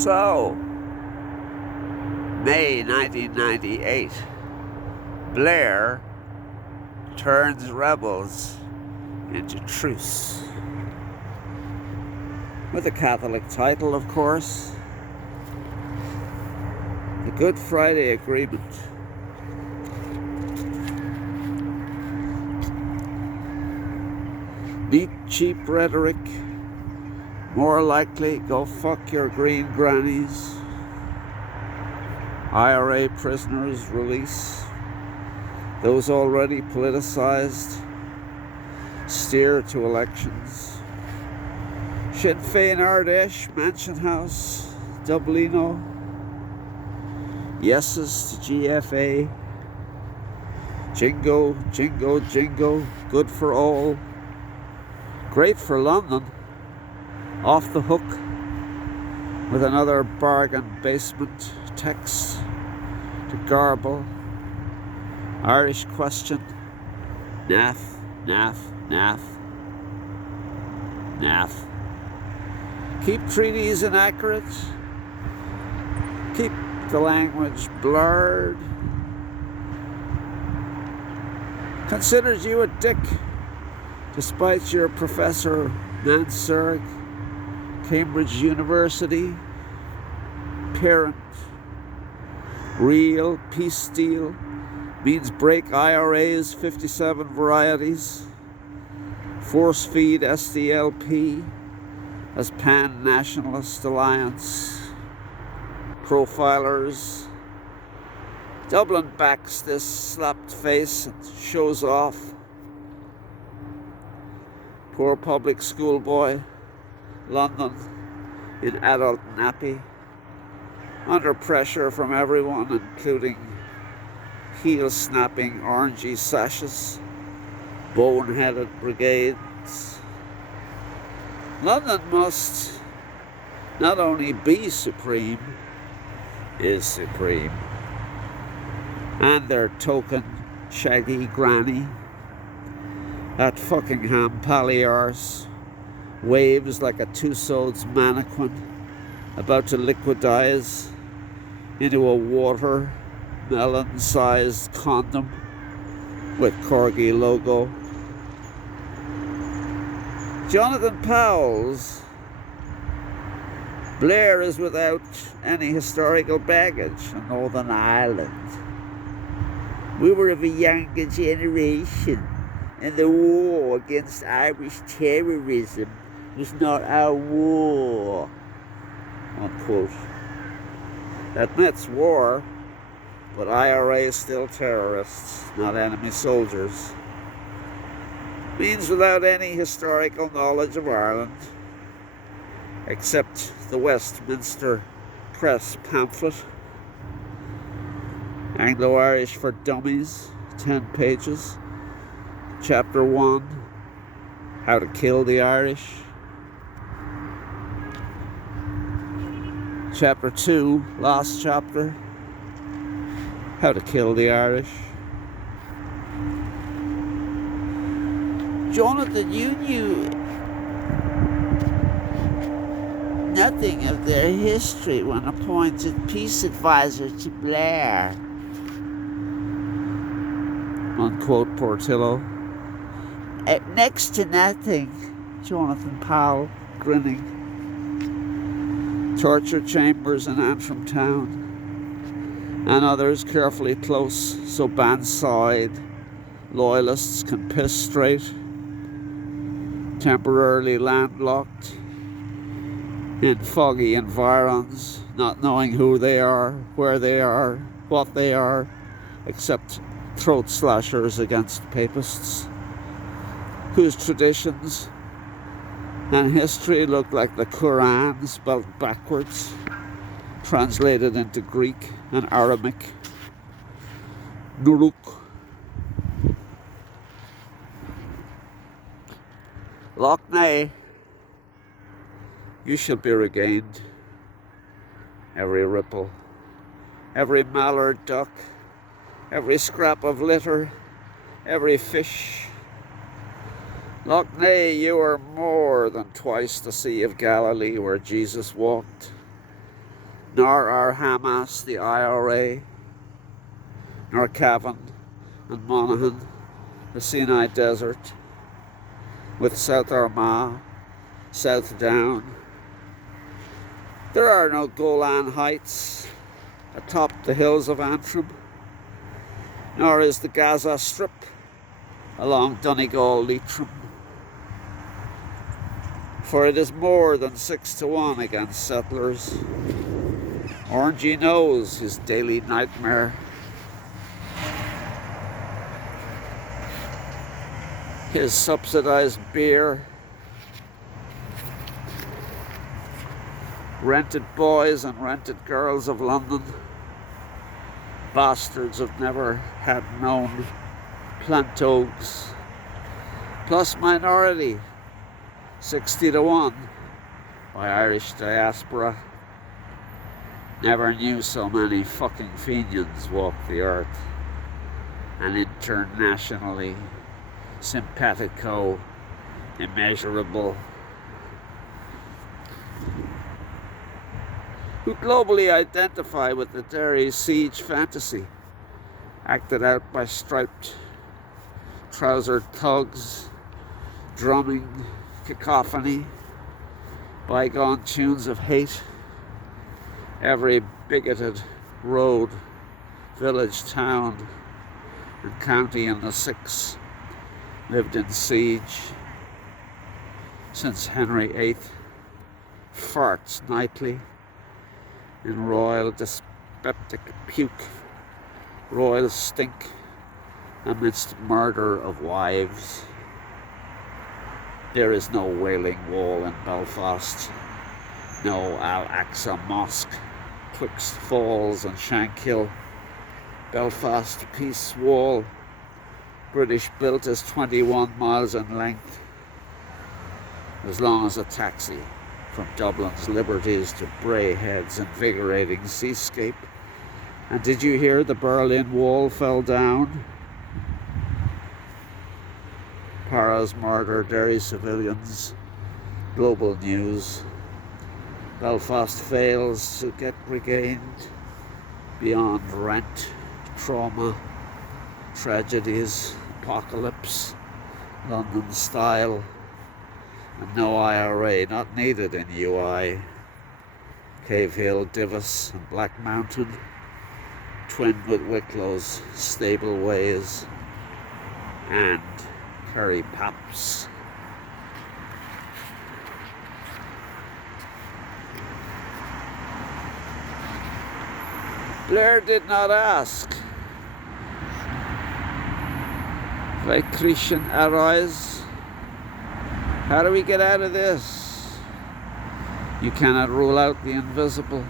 So, May 1998, Blair turns rebels into truce. With a Catholic title, of course. The Good Friday Agreement. Neat, cheap rhetoric. More likely, go fuck your green grannies. IRA prisoners release. Those already politicized. Steer to elections. Sinn Féin Ardèche, Mansion House, Dublino. Yeses to GFA. Jingo, jingo, jingo. Good for all. Great for London. Off the hook with another bargain basement text to garble. Irish question. Naff, naff, naff, naff. Keep treaties inaccurate. Keep the language blurred. Considers you a dick despite your Professor Mansurg, Cambridge University, parent. Real peace deal means break IRA's 57 varieties, force feed SDLP as pan-nationalist alliance, profilers. Dublin backs this slapped face and shows off. Poor public school boy, London in adult nappy, under pressure from everyone, including heel-snapping orangey sashes, bone-headed brigades. London must not only be supreme, is supreme. And their token shaggy granny, that fucking ham-pally-arse, waves like a two-sodes mannequin about to liquidize into a watermelon-sized condom with Corgi logo. Jonathan Powell's Blair is without any historical baggage in Northern Ireland. We were of a younger generation, and the war against Irish terrorism was not our war, unquote. Admits war, but IRA is still terrorists, not enemy soldiers. Means without any historical knowledge of Ireland, except the Westminster Press pamphlet, Anglo-Irish for Dummies, 10 pages. Chapter 1, How to Kill the Irish. Chapter 2, last chapter, How to Kill the Irish. Jonathan, you knew nothing of their history when appointed peace advisor to Blair, unquote Portillo. Next to nothing, Jonathan Powell, grinning. Torture chambers in Antrim town, and others carefully close so band-side loyalists can piss straight. Temporarily landlocked in foggy environs, not knowing who they are, where they are, what they are, except throat slashers against papists, whose traditions and history look like the Quran spelled backwards, translated into Greek and Aramaic. Nuruk. Loughney, you shall be regained. Every ripple, every mallard duck, every scrap of litter, every fish. You are more than twice the Sea of Galilee where Jesus walked. nor are Hamas, the IRA, nor Cavan and Monaghan, the Sinai Desert, with South Armagh, South Down. There are no Golan Heights atop the hills of Antrim, nor is the Gaza Strip along Donegal Leitrim. For it is more than 6-1 against settlers. Orangey knows his daily nightmare. His subsidised beer, rented boys and rented girls of London, bastards have never had known plantogues, plus minority, 60-1 by Irish diaspora. Never knew so many fucking Fenians walk the earth, and internationally simpatico, immeasurable, who globally identify with the Derry siege fantasy, acted out by striped, trousered thugs, drumming cacophony, bygone tunes of hate. Every bigoted road, village, town, and county in the Six lived in siege since Henry VIII farts nightly in royal dyspeptic puke, royal stink amidst murder of wives. There is no Wailing Wall in Belfast, no Al-Aqsa Mosque twixt Falls and Shankill. Belfast Peace Wall, British built, is 21 miles in length, as long as a taxi from Dublin's Liberties to Braehead's invigorating seascape. And did you hear the Berlin Wall fell down? Paras murder Derry civilians. Global news. Belfast fails to get regained beyond rent, trauma, tragedies, apocalypse, London style, and no IRA not needed in UI. Cave Hill, Divis, and Black Mountain, twinned with Wicklow's stable ways, and Kerry Paps. Blair did not ask. Christian arise. How do we get out of this? You cannot rule out the invisible.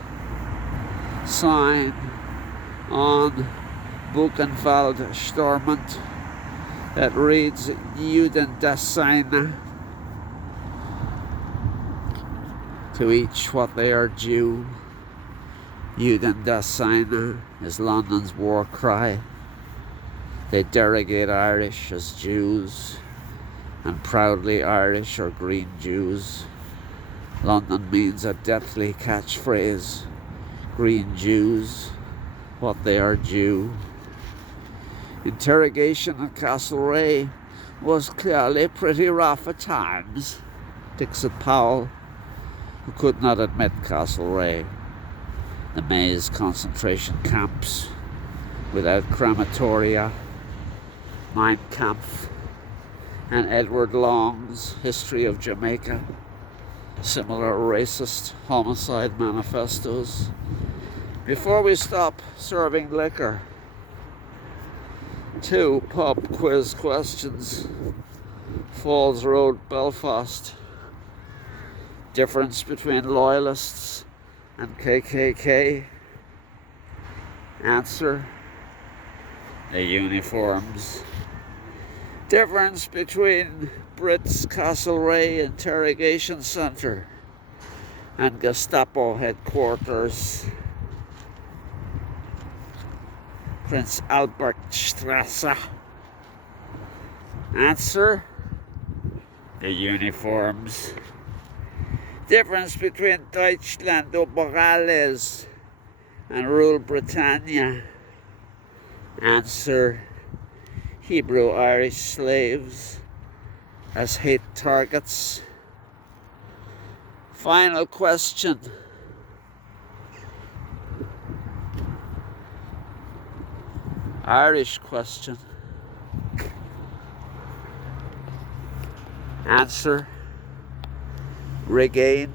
Sign on Buchenwald Stormont that reads Juden das Seine. To each what they are due. Juden das Seine is London's war cry. They derogate Irish as Jews, and proudly Irish or green Jews. London means a deathly catchphrase. Green Jews, what they are due. Interrogation at Castlereagh was clearly pretty rough at times, Dixon Powell, who could not admit Castlereagh. The Maze concentration camps without crematoria, Mein Kampf, and Edward Long's History of Jamaica, similar racist homicide manifestos. Before we stop serving liquor, 2 pub quiz questions. Falls Road, Belfast. Difference between loyalists and KKK. Answer: the uniforms. Difference between Brits Castlereagh Interrogation Centre and Gestapo headquarters, Prince Albert Strasse. Answer: the uniforms. Difference between Deutschland Oberales and rule Britannia? Answer: Hebrew-Irish slaves as hate targets. Final question. Irish question. Answer: regain